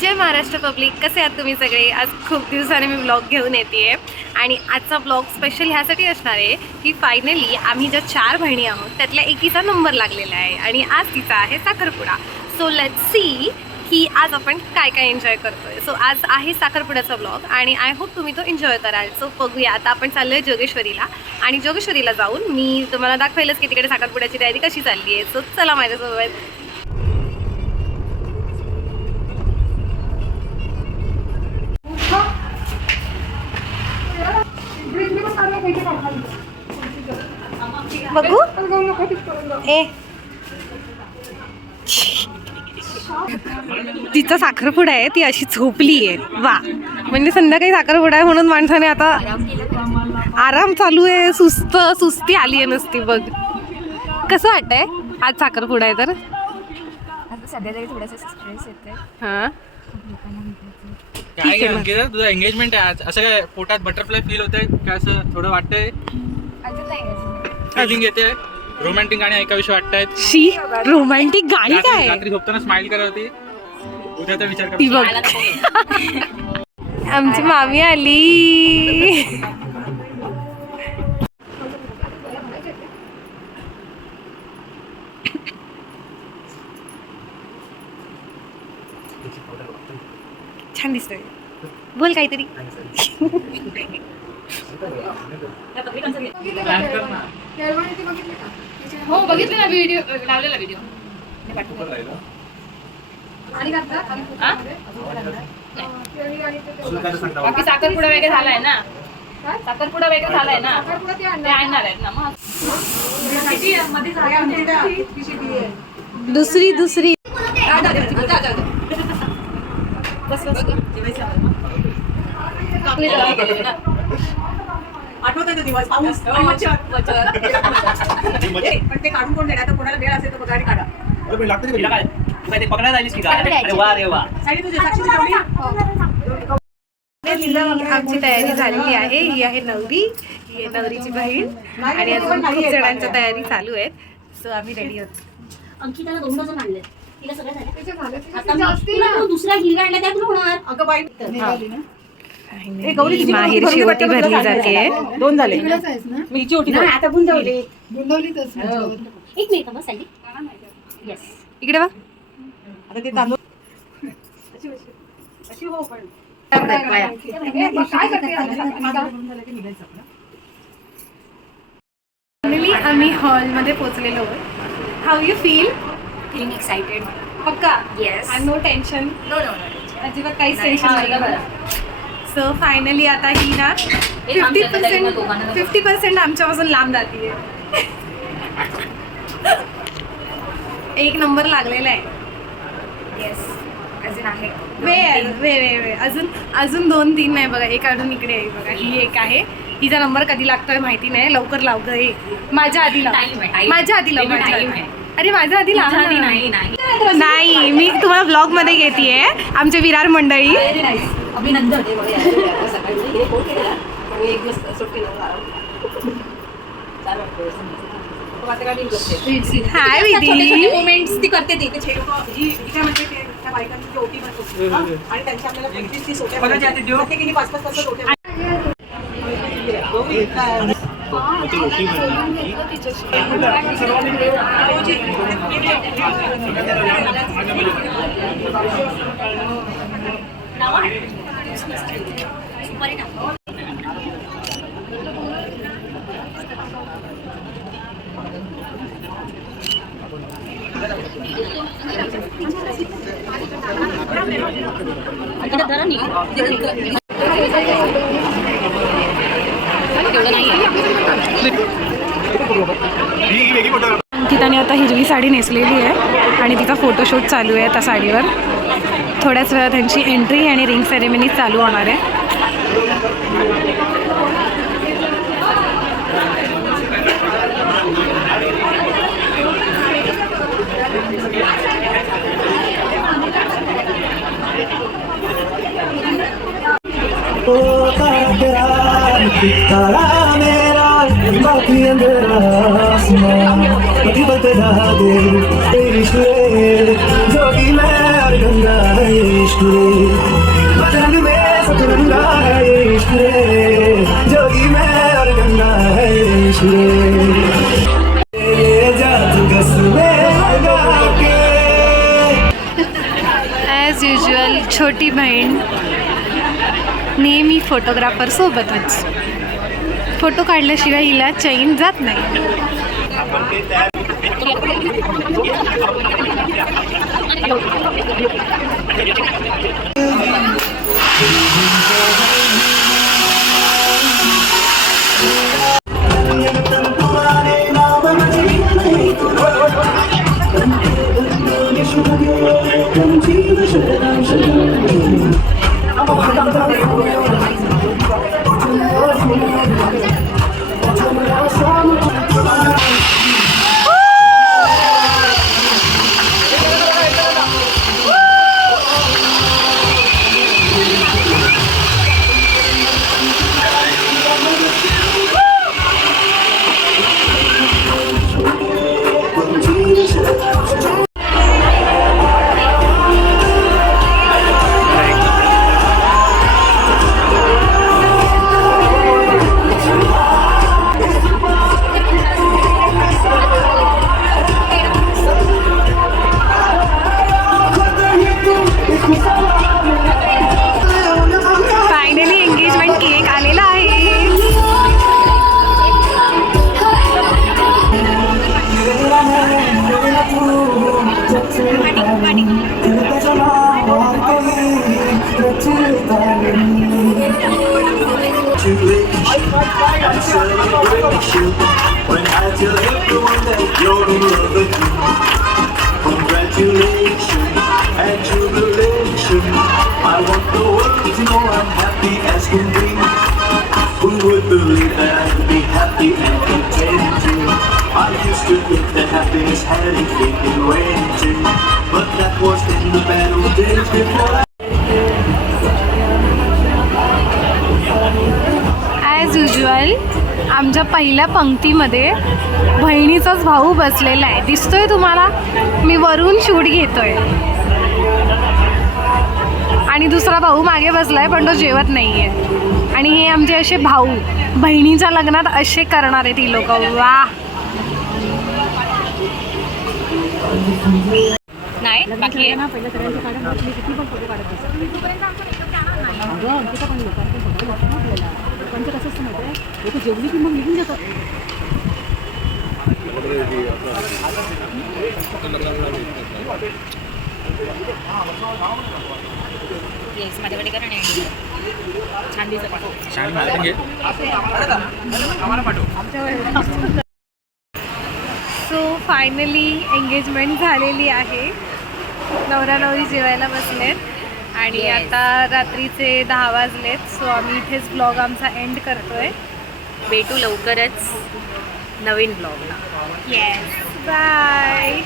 जय Maharashtra public, कसे आहात तुम्ही सगळे? आज खूप दिवसाने मी ब्लॉग घेऊन येते आणि आजचा ब्लॉग स्पेशल ह्यासाठी असणार आहे की फायनली आम्ही ज्या 4 बहिणी आहोत त्यातल्या एकीचा नंबर लागलेला आहे आणि आज तिचा आहे साखरपुडा. सो लेट्स सी की आज आपण काय काय एन्जॉय करतोय. सो आज आहे साखरपुड्याचा ब्लॉग आणि आय होप तुम्ही तो एन्जॉय कराल. सो बघूया. आता आपण चाललोय जोगेश्वरीला आणि जोगेश्वरीला जाऊन मी तुम्हाला दाखवेलच की तिकडे साखरपुड्याची तयारी कशी चालली आहे. सो चला माझ्यासोबत. बघू ए तिचा साखरपुडा आहे, ती अशी झोपली आहे. वा, म्हणजे संध्याकाळी साखरपुडा आहे म्हणून माणसाने आता आराम चालू आहे. सुस्ती आली आहे नुसती. बघ कसं वाटतंय आज साखरपुडा आहे तर. सध्या तरी थोडासा स्ट्रेस येते. हां काय अंकिता, तुझं एंगेजमेंट आहे आज, असं काय पोटात बटरफ्लाय फील होतंय काय? असं थोडं वाटतंय, अजून नाही फिलिंग येते, रोमॅन्टिक गाणी ऐकावीशी वाटतायत. शी रोमॅन्टिक गाणी काय? रात्री झोपताना स्माइल करत होती, उद्याचा विचार ती बघ आमची मामी आली. छान दिसतोय. बोल काहीतरी. हो बघितलं ना व्हिडिओ, लावलेला व्हिडिओ. बाकी साखरपुडा वगैरे झालाय ना, साखरपुडा वगैरे झालाय ना, ते आणणार आहेत ना. मग दुसरी आठवत आहे दिवस पाऊस पण ते काढून कोण देणार? कोणाला वेळ असेल तर बघा आणि काढा. आमची तयारी झालेली आहे. ही आहे नवरी, ही आहे नवरीची बहीण आणि अजून खूप जणांच्या तयारी चालू आहेत. सो आम्ही रेडी आहोत. अंकिताला 2 डझन आणले, तिला सगळं झालं. दुसरा हिरवा आणला त्या तुला होणार. अगं बाई माहेरची ओटी भरली जाते. 2 झाले. मीची ओटी नाही, आता बुंदवले. एक मिनिट बस सायली. येस, इकडे बघ. आता ते तांदूळ अशी हो पण फायनली आम्ही हॉलमध्ये पोहोचलेलो आहोत. How you feel? Feeling excited. पक्का? Yes. No tension? No no अजिबात काहीच टेन्शन नाही. सो फायनली आता ही ना 50% आमच्यापासून लांब जाते. एक नंबर लागलेला आहे. येस, अजून आहे. वे अजून 2-3 नाही बघा. एक अजून इकडे आहे बघा. ही एक आहे. हिचा नंबर कधी लागतोय माहिती नाही. लवकर लाव ग. माझ्या आधी लाव. माझ्या आधी लाव. अरे माझ्या आधी लाव. नाही, मी तुम्हाला ब्लॉग मध्ये घेतेय. आमचे विरार मंडळी. अभिनंदन. हाय विधी. मोमेंट्स ती करते. ती काय म्हणते ते त्या बायकांची जी ओटी बनतो आणि त्यांची आपल्याला 25-30 ओट्या प्रत्येकीने 5-5 तास ओट्या. अंकिताने आता हिरवी साडी नेसलेली आहे आणि तिचा फोटोशूट चालू आहे त्या साडीवर. थोड्याच वेळात त्यांची एंट्री आणि रिंग सेरेमनी चालू होणार आहे. बाकी अंधेरा आसमां कभी बदला दे तेरी जोगी मैं गंगा है इश्क रे, बजरंग में सतरंगा है इश्क रे, जोगी में और गंगा है इश्क रे, ये जादू गस में लगा के। ॲज युजल छोटी बहीण नेहमी फोटोग्राफर सोबतच. फोटो काढल्याशिवाय हिला चैन जात नाही. फायनली एंगेजमेंट केक आलेला आहे. When I tell everyone that you're in love with me, congratulations and jubilation. I want the world to know I'm happy as can be. Who would believe that I could be happy and content too? I used to think that happiness had a fading way too, but that was in the bad old days before. As usual आमच्या पहिल्या पंक्तीमध्ये बहिणीचाच भाऊ बसलेला आहे. दिसतोय तुम्हाला? मी वरून shoot घेतोय आणि दुसरा भाऊ मागे बसलाय पण तो जेवत नाही आहे. आणि हे आमचे असे भाऊ बहिणीच्या लग्नात असे करणार आहेत ही लोक. वा. नाही बाकी येस माझ्याकडे करा नाही छान दिसत सो फायनली एंगेजमेंट झालेली आहे. नवरा नवरी जेवायला बसलेत आणि आता रात्रीचे 10 वाजलेत. सो आम्ही इथेच ब्लॉग आमचा एंड करतोय. भेटू लवकरच नवीन ब्लॉगला. Yes bye.